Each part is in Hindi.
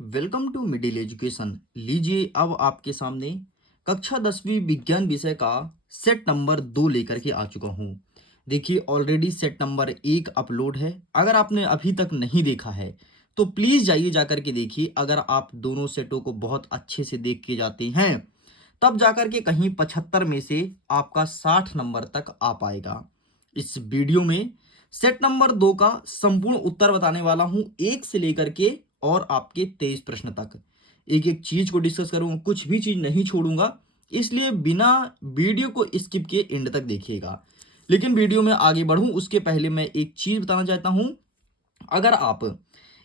Welcome to middle education. लीजिए अब आपके सामने कक्षा 10वीं विज्ञान विषय का सेट नंबर 2 लेकर के आ चुका हूँ। देखिए ऑलरेडी सेट नंबर 1 अपलोड है। अगर आपने अभी तक नहीं देखा है तो प्लीज़ जाइए जा कर के देखिए। अगर आप दोनों सेटों को बहुत अच्छे से देख के जाते हैं तब जाकर के कहीं 75 में से आपका 60 नंबर तक आ पाएगा। इस वीडियो में सेट नंबर 2 का संपूर्ण उत्तर बताने वाला हूं, 1 से लेकर के और आपके 23 प्रश्न तक। एक एक चीज को डिस्कस करूंगा, कुछ भी चीज नहीं छोड़ूंगा, इसलिए बिना वीडियो को स्किप किए एंड तक देखिएगा। लेकिन वीडियो में आगे बढ़ूं उसके पहले मैं एक चीज बताना चाहता हूं। अगर आप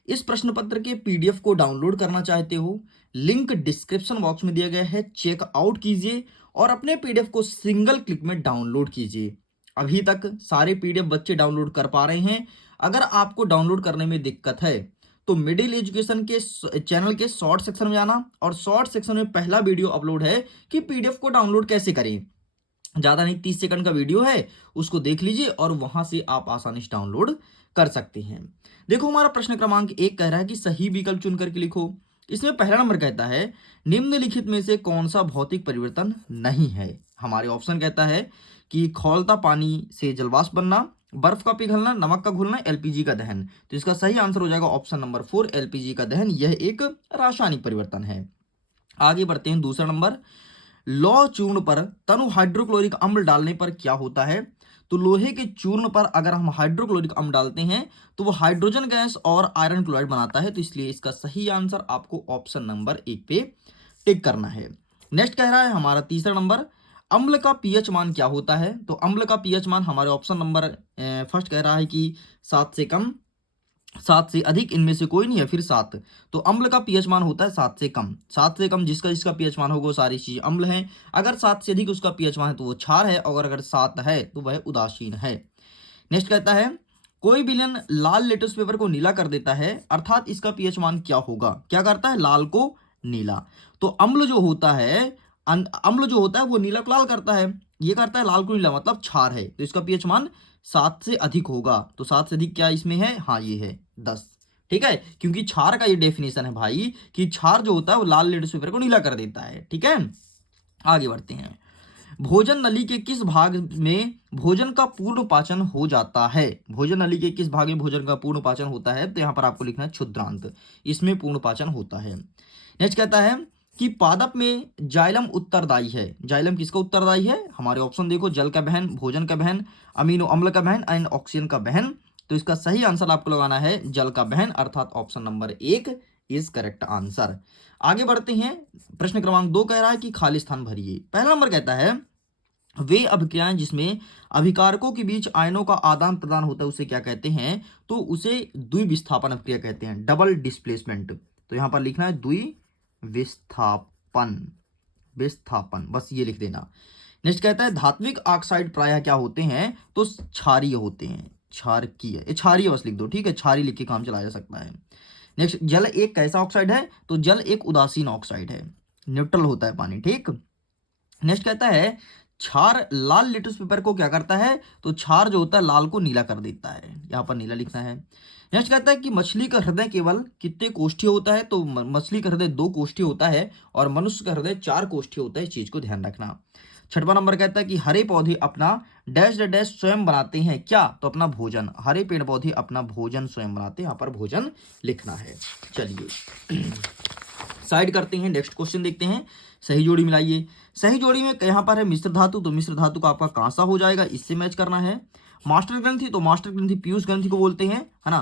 इस प्रश्न पत्र के पीडीएफ को डाउनलोड करना चाहते हो, लिंक डिस्क्रिप्शन बॉक्स में दिया गया है, चेक आउट कीजिए और अपने पीडीएफ को सिंगल क्लिक में डाउनलोड कीजिए। अभी तक सारे पीडीएफ बच्चे डाउनलोड कर पा रहे हैं। अगर आपको डाउनलोड करने में दिक्कत है तो मिडिल एजुकेशन के चैनल के शॉर्ट सेक्शन में जाना और शॉर्ट सेक्शन में पहला वीडियो अपलोड है कि पीडीएफ को डाउनलोड कैसे करें। ज़्यादा नहीं, 30 सेकंड का वीडियो है, उसको देख लीजिए और वहां से आप आसानी से डाउनलोड कर सकते हैं। देखो हमारा प्रश्न क्रमांक 1 कह रहा है कि सही विकल्प चुन करके लिखो। इसमें पहला नंबर कहता है निम्नलिखित में से कौन सा भौतिक परिवर्तन नहीं है। हमारे ऑप्शन कहता है कि खौलता पानी से जलवाष्प बनना, बर्फ का पिघलना, नमक का घुलना, एलपीजी का दहन। तो इसका सही आंसर हो जाएगा ऑप्शन नंबर 4, एलपीजी का दहन। यह एक रासायनिक परिवर्तन है। आगे बढ़ते हैं, दूसरा नंबर, लौह चूर्ण पर तनु हाइड्रोक्लोरिक अम्ल डालने पर क्या होता है। तो लोहे के चूर्ण पर अगर हम हाइड्रोक्लोरिक अम्ल डालते हैं तो वो हाइड्रोजन गैस और आयरन क्लोराइड बनाता है। तो इसलिए इसका सही आंसर आपको ऑप्शन नंबर 1 पे टिक करना है। नेक्स्ट कह रहा है हमारा तीसरा नंबर, अम्ल का पीएच मान क्या होता है। तो अम्ल का पीएच मान हमारे ऑप्शन नंबर फर्स्ट कह रहा है कि 7 से कम, 7 से अधिक, इनमें से कोई नहीं है, फिर 7। तो अम्ल का पीएच मान होता है 7 से कम। 7 से कम जिसका जिसका पीएच मान होगा वो सारी चीज अम्ल है। अगर 7 से अधिक उसका पीएच मान है तो वो क्षार है, और अगर 7 है तो वह उदासीन है। नेक्स्ट कहता है कोई विलेन लाल लेटेस पेपर को नीला कर देता है, अर्थात इसका पीएच मान क्या होगा। क्या करता है, लाल को नीला। तो अम्ल जो होता है, अम्ल जो होता है वो नीला को लाल करता है, ये करता है लाल को नीला, मतलब क्षार है। तो इसका पीएच मान 7 से अधिक होगा। तो 7 से अधिक क्या इसमें है, हाँ ये है 10। ठीक है, क्योंकि क्षार का ये डेफिनेशन है भाई कि क्षार जो होता है वो लाल लेटेस पेपर को नीला कर देता है। ठीक है, आगे बढ़ते हैं। भोजन नली के किस भाग में भोजन का पूर्ण पाचन हो जाता है। भोजन नली के किस भाग में भोजन का पूर्ण पाचन होता है। तो यहां पर आपको लिखना है क्षुद्रांत, इसमें पूर्ण पाचन होता है। नेक्स्ट कहता है कि पादप में जाइलम उत्तरदायी है। जाइलम किसका उत्तरदायी है, हमारे ऑप्शन देखो, जल का बहन, भोजन का बहन, अमीनो अम्ल का बहन एंड ऑक्सीजन का बहन। तो इसका सही आंसर आपको लगाना है जल का बहन, अर्थात option number 1 is correct answer. आगे बढ़ते हैं, प्रश्न क्रमांक 2 कह रहा है कि खाली स्थान भरिए। पहला नंबर कहता है वे अभिक्रियाएं जिसमें अभिकारकों के बीच आयनों का आदान प्रदान होता है उसे क्या कहते हैं। तो उसे द्विविस्थापन अभिक्रिया कहते हैं, डबल डिस्प्लेसमेंट। तो यहां पर लिखना है द्विविस्थापन, विस्थापन, बस ये लिख देना। नेक्स्ट कहता है धात्विक ऑक्साइड प्रायः क्या होते हैं। तो क्षारीय होते हैं, क्षारकीय, क्षारीय बस लिख दो, ठीक है, क्षारीय लिख के काम चलाया जा सकता है। नेक्स्ट, जल एक कैसा ऑक्साइड है। तो जल एक उदासीन ऑक्साइड है, न्यूट्रल होता है पानी। ठीक, नेक्स्ट कहता है क्षार लाल लिटमस पेपर को क्या करता है। तो क्षार जो होता है लाल को नीला कर देता है, यहां पर नीला लिखना है। नेक्स्ट कहता है कि मछली का हृदय केवल कितने कोष्ठीय होता है। तो मछली का हृदय 2 कोष्ठीय होता है और मनुष्य का हृदय 4 कोष्ठीय होता है, इस चीज को ध्यान रखना। छठवां नंबर कहता है कि हरे पौधे अपना डैश डैश स्वयं बनाते हैं क्या। तो अपना भोजन, हरे पेड़ पौधे अपना भोजन स्वयं बनाते हैं, यहां पर भोजन लिखना है। चलिए साइड करते हैं, नेक्स्ट क्वेश्चन देखते हैं। सही जोड़ी मिलाइए। सही जोड़ी में यहाँ पर है मिश्र धातु, तो मिश्र धातु का आपका कांसा हो जाएगा, इससे मैच करना है। मास्टर ग्रंथि, तो मास्टर ग्रंथि पीयूष ग्रंथि को बोलते हैं, है ना।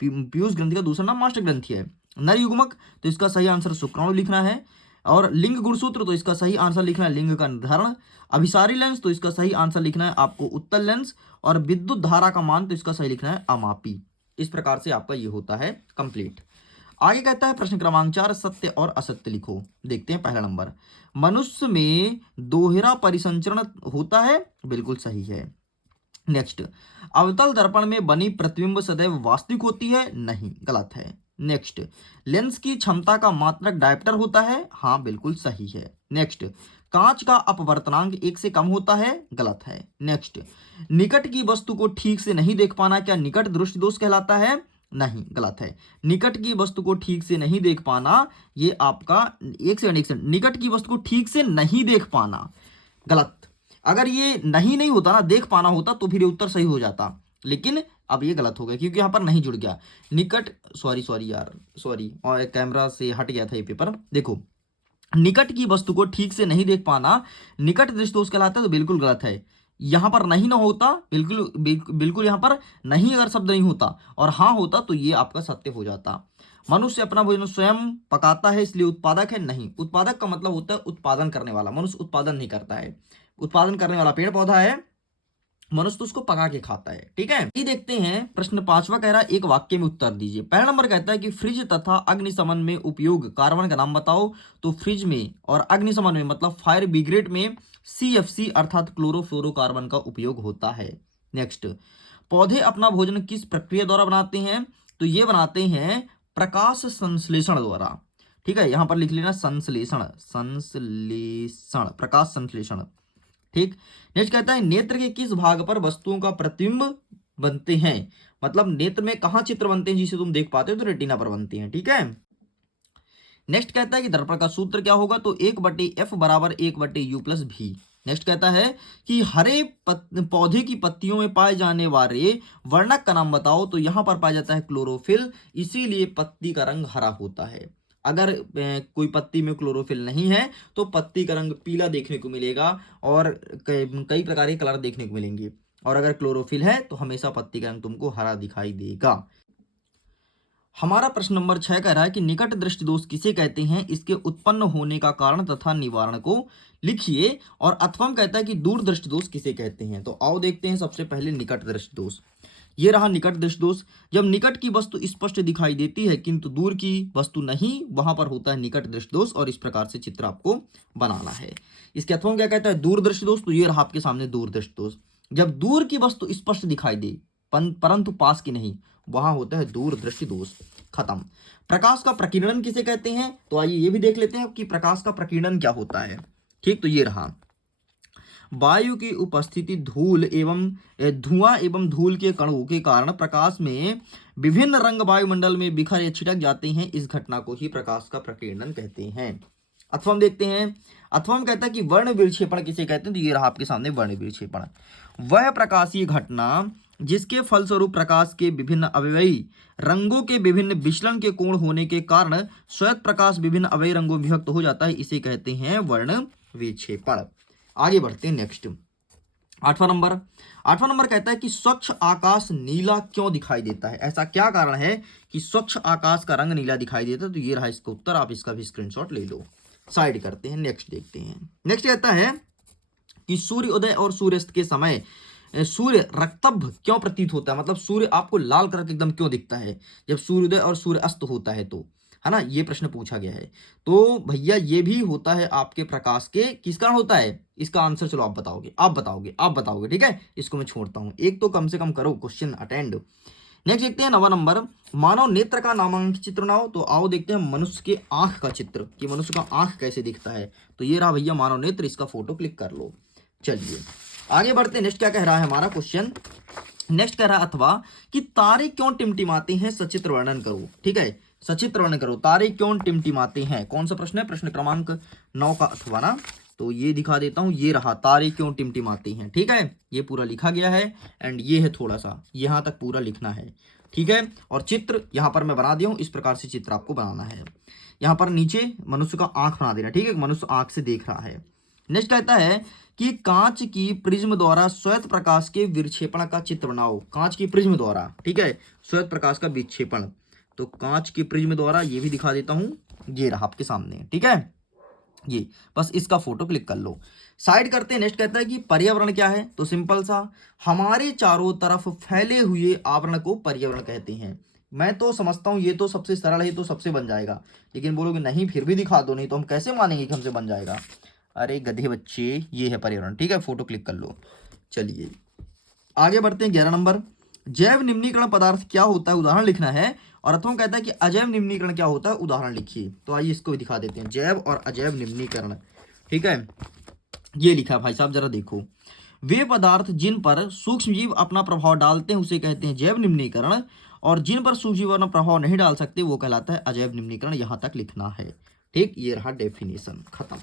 पीयूष ग्रंथि का दूसरा नाम मास्टर ग्रंथि है। नर युग्मक, तो इसका सही आंसर शुक्राणु लिखना है। और लिंग गुणसूत्र, तो इसका सही आंसर लिखना है लिंग का निर्धारण। अभिसारी लेंस, तो इसका सही आंसर लिखना है आपको उत्तल लेंस। और विद्युत धारा का मान, तो इसका सही लिखना है अमापी। इस प्रकार से आपका ये होता है कंप्लीट। आगे कहता है प्रश्न क्रमांक 4, सत्य और असत्य लिखो। देखते हैं पहला नंबर, मनुष्य में दोहरा परिसंचरण होता है, बिल्कुल सही है। नेक्स्ट, अवतल दर्पण में बनी प्रतिबिंब सदैव वास्तविक होती है, नहीं, गलत है। नेक्स्ट, लेंस की क्षमता का मात्रक डायप्टर होता है, हाँ बिल्कुल सही है। नेक्स्ट, कांच का अपवर्तनांक 1 से कम होता है, गलत है। नेक्स्ट, निकट की वस्तु को ठीक से नहीं देख पाना क्या निकट दृष्टि दोष कहलाता है। नहीं, गलत है। निकट की वस्तु को ठीक से नहीं देख पाना, ये आपका एक सेकंड, निकट की वस्तु को ठीक से नहीं देख पाना, गलत। अगर ये नहीं होता ना, देख पाना होता, तो फिर ये उत्तर सही हो जाता, लेकिन अब ये गलत हो गया क्योंकि यहाँ पर नहीं जुड़ गया। निकट, सॉरी यार, सॉरी, और कैमरा से हट गया था ये पेपर। देखो, निकट की वस्तु को ठीक से नहीं देख पाना निकट दृष्टि दोष कहलाता है, तो बिल्कुल गलत है। यहां पर नहीं ना होता, बिल्कुल यहां पर नहीं अगर शब्द नहीं होता और हाँ होता तो ये आपका सत्य हो जाता। मनुष्य अपना भोजन स्वयं पकाता है इसलिए उत्पादक है, नहीं। उत्पादक का मतलब होता है उत्पादन करने वाला, मनुष्य उत्पादन नहीं करता है। उत्पादन करने वाला पेड़ पौधा है, मनुष्य तो उसको पका के खाता है, ठीक है। ये देखते हैं प्रश्न 5वां कह रहा है एक वाक्य में उत्तर दीजिए। पहला नंबर कहता है कि फ्रिज तथा अग्निशमन में उपयोग कार्बन का नाम बताओ। तो फ्रिज में और अग्निशमन में मतलब फायर ब्रिगेड में CFC अर्थात क्लोरोफ्लोरोकार्बन का उपयोग होता है। नेक्स्ट, पौधे अपना भोजन किस प्रक्रिया द्वारा बनाते हैं? तो ये बनाते हैं प्रकाश संश्लेषण द्वारा, ठीक है। यहां पर लिख लेना संश्लेषण, प्रकाश संश्लेषण, ठीक। नेक्स्ट कहता है नेत्र के किस भाग पर वस्तुओं का प्रतिबिंब बनते हैं? मतलब नेत्र में कहां चित्र बनते हैं जिसे तुम देख पाते हो? तो रेटिना पर बनते हैं, ठीक है। नेक्स्ट कहता है कि दर्पण का सूत्र क्या होगा? तो 1/f बराबर 1/u प्लस v। नेक्स्ट कहता है कि हरे पौधे की पत्तियों में पाए जाने वाले वर्णक का नाम बताओ। तो यहां पर पाया जाता है क्लोरोफिल, इसीलिए पत्ती का रंग हरा होता है। अगर कोई पत्ती में क्लोरोफिल नहीं है तो पत्ती का रंग पीला देखने को मिलेगा और कई प्रकार के कलर देखने को मिलेंगे, और अगर क्लोरोफिल है तो हमेशा पत्ती का रंग तुमको हरा दिखाई देगा। हमारा प्रश्न नंबर 6 कह रहा है कि निकट दृष्टि दोष किसे कहते हैं, इसके उत्पन्न होने का कारण तथा निवारण को लिखिए। और अथवा कहता है कि दूर दृष्टि दोष किसे कहते हैं। तो आओ देखते हैं सबसे पहले निकट दृष्टि दोष। ये रहा निकट दृष्टि दोष। जब निकट की वस्तु स्पष्ट दिखाई देती है किंतु दूर की वस्तु नहीं, वहां पर होता है निकट दृष्टि दोष, और इस प्रकार से चित्र आपको बनाना है। इसके अथवा क्या कहता है? दूर दृष्टि दोष। तो ये रहा आपके सामने दूर दृष्टि दोष। जब दूर की वस्तु स्पष्ट दिखाई दे परंतु पास की नहीं, वहां होता है दूर दृष्टि दोष। खत्म। प्रकाश का प्रकीर्णन किसे कहते हैं? तो आइए ये भी देख लेते हैं कि प्रकाश का प्रकीर्णन क्या होता है, ठीक। तो ये रहा, वायु की उपस्थिति धूल एवं धुआं एवं धूल के कणों के कारण प्रकाश में विभिन्न रंग वायुमंडल में बिखर या छिटक जाते हैं, इस घटना को ही प्रकाश का प्रकीर्णन कहते हैं। अथवा हम देखते हैं, अथवा हम कहता है कि वर्ण विक्षेपण किसे कहते हैं? तो ये रहा आपके सामने वर्ण विक्षेपण। वह प्रकाशीय घटना जिसके फलस्वरूप प्रकाश के विभिन्न अवयवी रंगों के विभिन्न विचलन के कोण होने के कारण श्वेत प्रकाश विभिन्न अवयवी रंगों में विभक्त हो जाता है, इसे कहते हैं वर्ण विक्षेपण। आगे बढ़ते हैं नेक्स्ट, 8वां नंबर कहता है कि स्वच्छ आकाश नीला क्यों दिखाई देता है? ऐसा क्या कारण है कि स्वच्छ आकाश का रंग नीला दिखाई देता है? तो ये रहा इसका उत्तर, आप इसका भी स्क्रीनशॉट ले लो। साइड करते हैं, नेक्स्ट देखते हैं। नेक्स्ट कहता है कि सूर्योदय और सूर्यास्त के समय सूर्य रक्तभ क्यों प्रतीत होता है? मतलब सूर्य आपको लाल कलर का एकदम क्यों दिखता है जब सूर्योदय और सूर्य अस्त होता है? तो है ना, ये प्रश्न पूछा गया है। तो भैया ये भी होता है आपके प्रकाश के किस कारण होता है? इसका आंसर चलो आप बताओगे, ठीक है। इसको मैं छोड़ता हूं, एक तो कम से कम करो क्वेश्चन अटेंड। नेक्स्ट देखते हैं 9वां नंबर, मानव नेत्र का नामांकित चित्र बनाओ। तो आओ देखते हैं मनुष्य के आंख का चित्र कि मनुष्य का आंख कैसे दिखता है। तो ये रहा भैया मानव नेत्र, इसका फोटो क्लिक कर लो। चलिए आगे बढ़ते हैं। नेक्स्ट क्या कह रहा है हमारा क्वेश्चन? नेक्स्ट कह रहा है अथवा कि तारे क्यों टिमटिमाते हैं, सचित्र वर्णन करो, ठीक है। सचित्र वर्णन करो, तारे क्यों टिमटिमाते हैं। कौन सा प्रश्न है? प्रश्न क्रमांक 9 का अथवा ना। तो ये दिखा देता हूं, ये रहा तारे क्यों टिमटिमाते हैं, ठीक है। ये पूरा लिखा गया है एंड ये है थोड़ा सा, यहां तक पूरा लिखना है, ठीक है। और चित्र यहां पर मैं बना दिया हूं, इस प्रकार से चित्र आपको बनाना है। यहां पर नीचे मनुष्य का आंख बना देना, ठीक है। मनुष्य आंख से देख रहा है। नेक्स्ट कहता है कि कांच की प्रिज्म द्वारा श्वेत प्रकाश के विक्षेपण का चित्र बनाओ। कांच की प्रिज्म द्वारा, ठीक है, श्वेत प्रकाश का विक्षेपण। तो कांच की प्रिज्म द्वारा ये भी दिखा देता हूं, ये रहा आपके सामने, ठीक है। ये बस इसका फोटो क्लिक कर लो। साइड करते हैं। नेक्स्ट कहता है कि पर्यावरण क्या है? तो सिंपल सा, हमारे चारों तरफ फैले हुए आवरण को पर्यावरण कहते हैं। मैं तो समझता हूं ये तो सबसे सरल है, तो सबसे बन जाएगा, लेकिन बोलोगे नहीं फिर भी दिखा दो, नहीं तो हम कैसे मानेंगे कि हमसे बन जाएगा। अरे गधे बच्चे, ये है पर्यावरण, ठीक है। फोटो क्लिक कर लो। चलिए आगे बढ़ते हैं। 11 नंबर, जैव निम्नीकरण पदार्थ क्या होता है, उदाहरण लिखना है। और अथवा कहता है कि अजैव निम्नीकरण क्या होता है, उदाहरण लिखिए। तो आइए इसको भी दिखा देते हैं, जैव और अजैव निम्नीकरण, ठीक है। ये लिखा है भाई साहब, जरा देखो। वे पदार्थ जिन पर सूक्ष्म जीव अपना प्रभाव डालते हैं उसे कहते हैं जैव निम्नीकरण, और जिन पर सूक्ष्म प्रभाव नहीं डाल सकते वो कहलाता है अजैव निम्नीकरण। यहाँ तक लिखना है। ठीक, ये रहा डेफिनेशन, खत्म।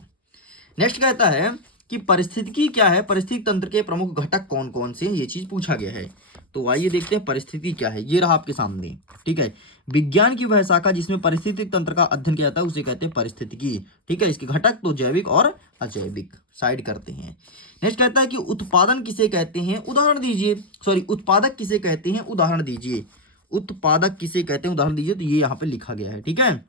नेक्स्ट कहता है कि पारिस्थितिकी क्या है, परिस्थिति तंत्र के प्रमुख घटक कौन कौन से हैं, ये चीज पूछा गया है। तो आइए देखते हैं परिस्थिति क्या है। ये रहा आपके सामने। ठीक है, विज्ञान की वह शाखा जिसमें पारिस्थितिक तंत्र का अध्ययन किया जाता है उसे कहते हैं पारिस्थितिकी। ठीक है, इसके घटक तो जैविक और अजैविक। साइड करते हैं। नेक्स्ट कहता है कि उत्पादन किसे कहते हैं, उदाहरण दीजिए। सॉरी, उत्पादक किसे कहते हैं, उदाहरण दीजिए। उत्पादक किसे कहते हैं, उदाहरण दीजिए। तो ये यहाँ पे लिखा गया है। ठीक है,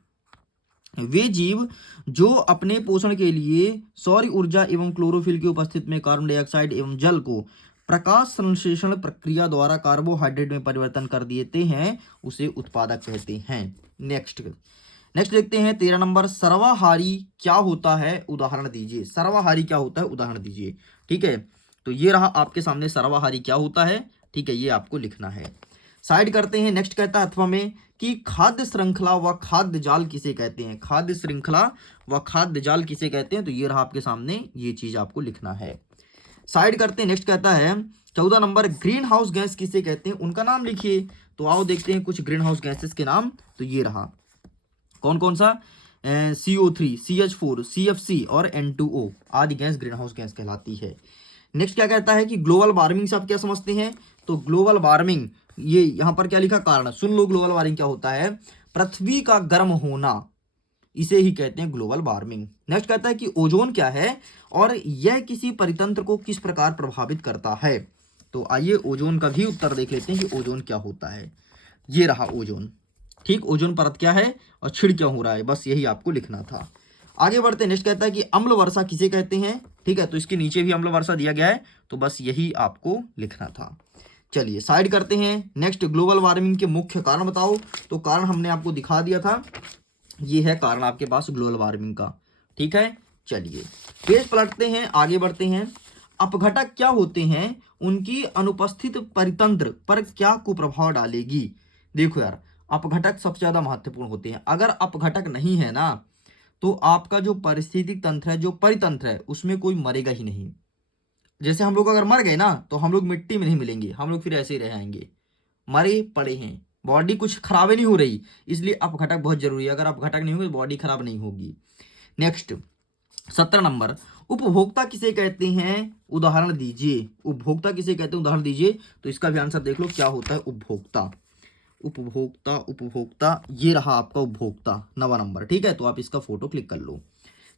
वे जीव जो अपने पोषण के लिए सौर ऊर्जा एवं क्लोरोफिल की उपस्थिति में कार्बन डाइऑक्साइड एवं जल को प्रकाश संश्लेषण प्रक्रिया द्वारा कार्बोहाइड्रेट में परिवर्तन कर देते हैं उसे उत्पादक कहते हैं। नेक्स्ट देखते हैं 13 नंबर, सर्वाहारी क्या होता है, उदाहरण दीजिए। सर्वाहारी क्या होता है, उदाहरण दीजिए। ठीक है, तो ये रहा आपके सामने सर्वाहारी क्या होता है। ठीक है, ये आपको लिखना है। साइड करते हैं। नेक्स्ट कहता है अथवा में कि खाद्य श्रृंखला व खाद्य जाल किसे कहते हैं, खाद्य श्रृंखला व खाद्य जाल किसे कहते हैं। तो ये रहा आपके सामने, ये चीज आपको लिखना है। साइड करते हैं। नेक्स्ट कहता है 14 नंबर, ग्रीन हाउस गैस किसे कहते हैं, उनका नाम लिखिए। तो आओ देखते हैं कुछ ग्रीन हाउस गैसेस के नाम। तो ये रहा कौन कौन सा, CO3, CH4, CFC और N2O आदि गैस ग्रीन हाउस गैस कहलाती है। नेक्स्ट क्या कहता है कि ग्लोबल वार्मिंग से आप क्या समझते हैं। तो ग्लोबल वार्मिंग, ये यहाँ पर क्या लिखा, कारण सुन लो। ग्लोबल वार्मिंग क्या होता है, पृथ्वी का गर्म होना, इसे ही कहते हैं ग्लोबल वार्मिंग। नेक्स्ट कहता है कि ओजोन क्या है और यह किसी परितंत्र को किस प्रकार प्रभावित करता है। तो आइए ओजोन का भी उत्तर देख लेते हैं कि ओजोन क्या होता है। ये रहा ओजोन। ठीक, ओजोन परत क्या है और छिड़ क्यों हो रहा है, बस यही आपको लिखना था। आगे बढ़ते हैं। नेक्स्ट कहता है कि अम्ल वर्षा किसे कहते हैं। ठीक है, तो इसके नीचे भी अम्ल वर्षा दिया गया है, तो बस यही आपको लिखना था। चलिए साइड करते हैं। नेक्स्ट, ग्लोबल वार्मिंग के मुख्य कारण बताओ। तो कारण हमने आपको दिखा दिया था, ये है कारण आपके पास ग्लोबल वार्मिंग का। ठीक है, चलिए पेज पलटते हैं, आगे बढ़ते हैं। अपघटक क्या होते हैं, उनकी अनुपस्थित परितंत्र पर क्या कुप्रभाव डालेगी। देखो यार, अपघटक सबसे ज्यादा महत्वपूर्ण होते हैं। अगर अपघटक नहीं है ना, तो आपका जो पारिस्थितिक तंत्र है, जो परितंत्र है, उसमें कोई मरेगा ही नहीं। जैसे हम लोग अगर मर गए ना, तो हम लोग मिट्टी में नहीं मिलेंगे, हम लोग फिर ऐसे ही रह आएंगे, मरे पड़े हैं। बॉडी कुछ खराब नहीं हो रही, इसलिए अपघटक बहुत जरूरी है। अगर अपघटक नहीं होगी, बॉडी खराब नहीं होगी। नेक्स्ट 17 नंबर, उपभोक्ता किसे कहते हैं, उदाहरण दीजिए। उपभोक्ता किसे कहते हैं, उदाहरण दीजिए। तो इसका भी आंसर देख लो, क्या होता है उपभोक्ता। उपभोक्ता, उपभोक्ता, ये रहा आपका उपभोक्ता, 9वां नंबर। ठीक है, तो आप इसका फोटो क्लिक कर लो।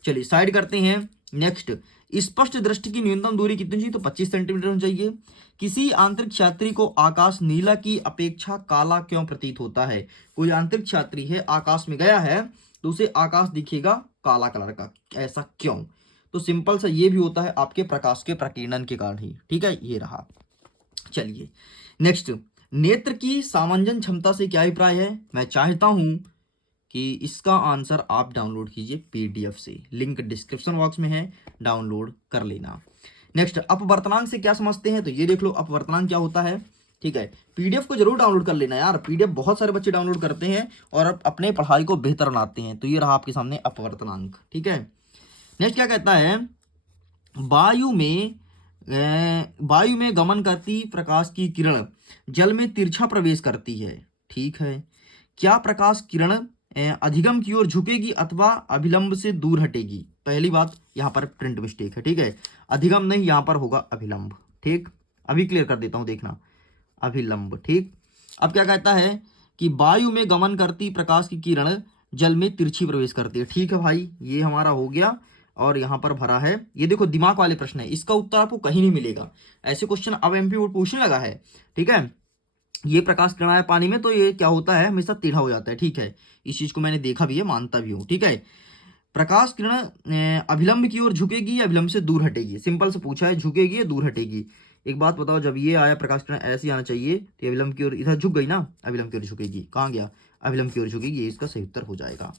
चलिए साइड करते हैं। नेक्स्ट, स्पष्ट दृष्टि की न्यूनतम दूरी कितनी चाहिए, तो 25 सेंटीमीटर होनी चाहिए। किसी आंतरिक यात्री को आकाश नीला की अपेक्षा काला क्यों प्रतीत होता है। कोई आंतरिक यात्री है, आकाश में गया है, तो उसे आकाश दिखेगा काला कलर का, ऐसा क्यों। तो सिंपल सा ये भी होता है आपके प्रकाश के प्रकीर्णन के कारण ही। ठीक है, ये रहा। चलिए नेक्स्ट, नेत्र की सामंजन क्षमता से क्या अभिप्राय है। मैं चाहता हूं कि इसका आंसर आप डाउनलोड कीजिए PDF से, लिंक डिस्क्रिप्शन बॉक्स में है, डाउनलोड कर लेना। नेक्स्ट, अपवर्तनांक से क्या समझते हैं। तो ये देख लो अपवर्तनांक क्या होता है। ठीक है, PDF को जरूर डाउनलोड कर लेना यार, PDF बहुत सारे बच्चे डाउनलोड करते हैं और अपने पढ़ाई को बेहतर बनाते हैं। तो ये रहा आपके सामने अपवर्तनांक। ठीक है, नेक्स्ट क्या कहता है, वायु में गमन करती प्रकाश की किरण जल में तिरछा प्रवेश करती है। ठीक है, क्या प्रकाश किरण अधिगम की ओर झुकेगी अथवा अभिलंब से दूर हटेगी। पहली बात, यहाँ पर प्रिंट मिस्टेक है। ठीक है, अधिगम नहीं, यहाँ पर होगा अभिलंब। ठीक, अभी क्लियर कर देता हूँ, देखना, अभिलंब। ठीक, अब क्या कहता है कि वायु में गमन करती प्रकाश की किरण जल में तिरछी प्रवेश करती है। ठीक है भाई, ये हमारा हो गया। और यहाँ पर भरा है, ये देखो दिमाग वाले प्रश्न है, इसका उत्तर आपको कहीं नहीं मिलेगा। ऐसे क्वेश्चन अब MP बोर्ड पूछने लगा है। ठीक है, ये प्रकाश किरण है पानी में, तो ये क्या होता है, हमेशा टेढ़ा हो जाता है। ठीक है, इस चीज को मैंने देखा भी है, मानता भी हूँ। ठीक है, प्रकाश किरण अभिलंब की ओर झुकेगी या अभिलंब से दूर हटेगी। सिंपल से पूछा है, झुकेगी या दूर हटेगी। एक बात बताओ, जब ये आया प्रकाश किरण ऐसे आना चाहिए, तो अभिलंब की ओर इधर झुक गई ना, अभिलंब की ओर झुकेगी। कहाँ गया, अभिलंब की ओर झुकेगी, ये इसका सही उत्तर हो जाएगा।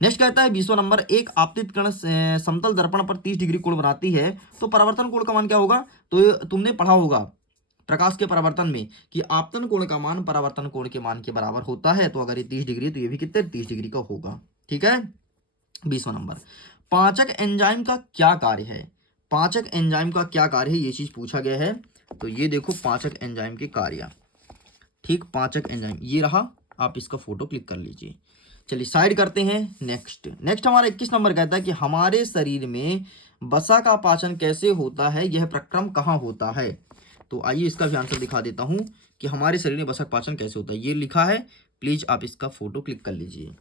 नेक्स्ट कहता है 20वां नंबर, एक आपतित किरण समतल दर्पण पर 30 डिग्री कोण बनाती है, तो परावर्तन कोण का मान क्या होगा। तो तुमने पढ़ा होगा प्रकाश के परावर्तन में कि आपतन कोण का मान परावर्तन कोण के मान के बराबर होता है। तो अगर ये 30 डिग्री है, तो ये भी कितने 30 डिग्री का होगा। ठीक है, 20वां नंबर, पाचक एंजाइम का क्या कार्य है। पाचक एंजाइम का क्या कार्य है, ये चीज पूछा गया है। तो ये देखो पाचक एंजाइम के कार्य। ठीक, पाचक एंजाइम ये रहा, आप इसका फोटो क्लिक कर लीजिए। चलिए साइड करते हैं। नेक्स्ट हमारा 21 नंबर कहता है कि हमारे शरीर में वसा का पाचन कैसे होता है, यह प्रक्रम कहाँ होता है। तो आइए इसका भी आंसर दिखा देता हूँ कि हमारे शरीर में वसा का पाचन कैसे होता है, ये लिखा है, प्लीज आप इसका फोटो क्लिक कर लीजिए।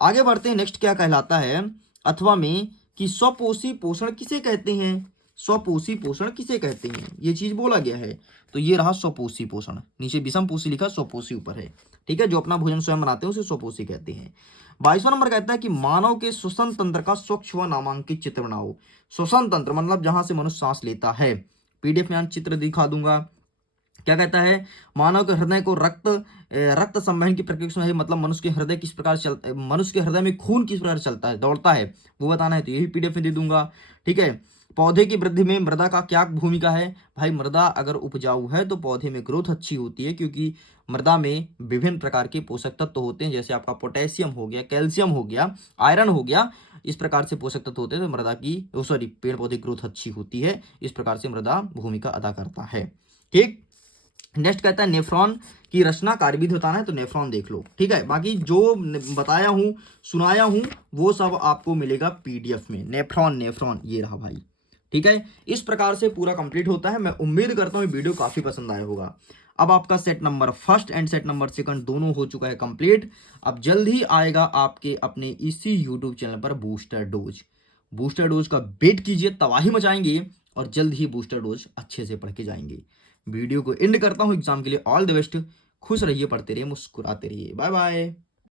आगे बढ़ते हैं। नेक्स्ट क्या कहलाता है अथवा में कि स्वपोषी पोषण किसे कहते हैं, स्वपोषी पोषण किसे कहते हैं, ये चीज बोला गया है। तो ये रहा स्वपोषी पोषण, नीचे विषम पोषी लिखा, स्वपोषी ऊपर है। ठीक है, जो अपना भोजन स्वयं बनाते हैं उसे स्वपोषी कहते हैं। 22वां नंबर कहता है कि मानव के श्वसन तंत्र का स्वच्छ व नामांकित चित्र बनाओ। श्वसन तंत्र मतलब जहां से मनुष्य सांस लेता है। पीडीएफ में चित्र दिखा दूंगा। क्या कहता है, मानव के हृदय को रक्त संवहन की प्रक्रिया है, मतलब मनुष्य के हृदय किस प्रकार चलता, मनुष्य के हृदय में खून किस प्रकार चलता है, दौड़ता है, वो बताना है। तो यही पीडीएफ में दे दूंगा। ठीक है, पौधे की वृद्धि में मृदा का क्या भूमिका है। भाई मृदा अगर उपजाऊ है तो पौधे में ग्रोथ अच्छी होती है, क्योंकि मृदा में विभिन्न प्रकार के पोषक तत्व होते हैं, जैसे आपका पोटेशियम हो गया, कैल्शियम हो गया, आयरन हो गया, इस प्रकार से पोषक तत्व होते हैं। तो मृदा की पेड़ पौधे ग्रोथ अच्छी होती है, इस प्रकार से मृदा भूमिका अदा करता है। ठीक, नेक्स्ट कहता है नेफ्रॉन की रचना कार्यविधि बताना है, तो नेफ्रॉन देख लो। ठीक है, बाकी जो बताया हूं सुनाया हूं वो सब आपको मिलेगा पीडीएफ में। नेफ्रॉन ये रहा भाई। ठीक है, इस प्रकार से पूरा कंप्लीट होता है। मैं उम्मीद करता हूँ वीडियो काफी पसंद आया होगा। अब आपका set number first and set number second दोनों हो चुका है कंप्लीट। अब जल्द ही आएगा आपके अपने इसी यूट्यूब चैनल पर बूस्टर डोज का वेट कीजिए, तबाही मचाएंगे और जल्द ही बूस्टर डोज अच्छे से पढ़ के जाएंगे। वीडियो को एंड करता हूं। एग्जाम के लिए ऑल द बेस्ट। खुश रहिए, पढ़ते रहिए, मुस्कुराते रहिए। Bye bye.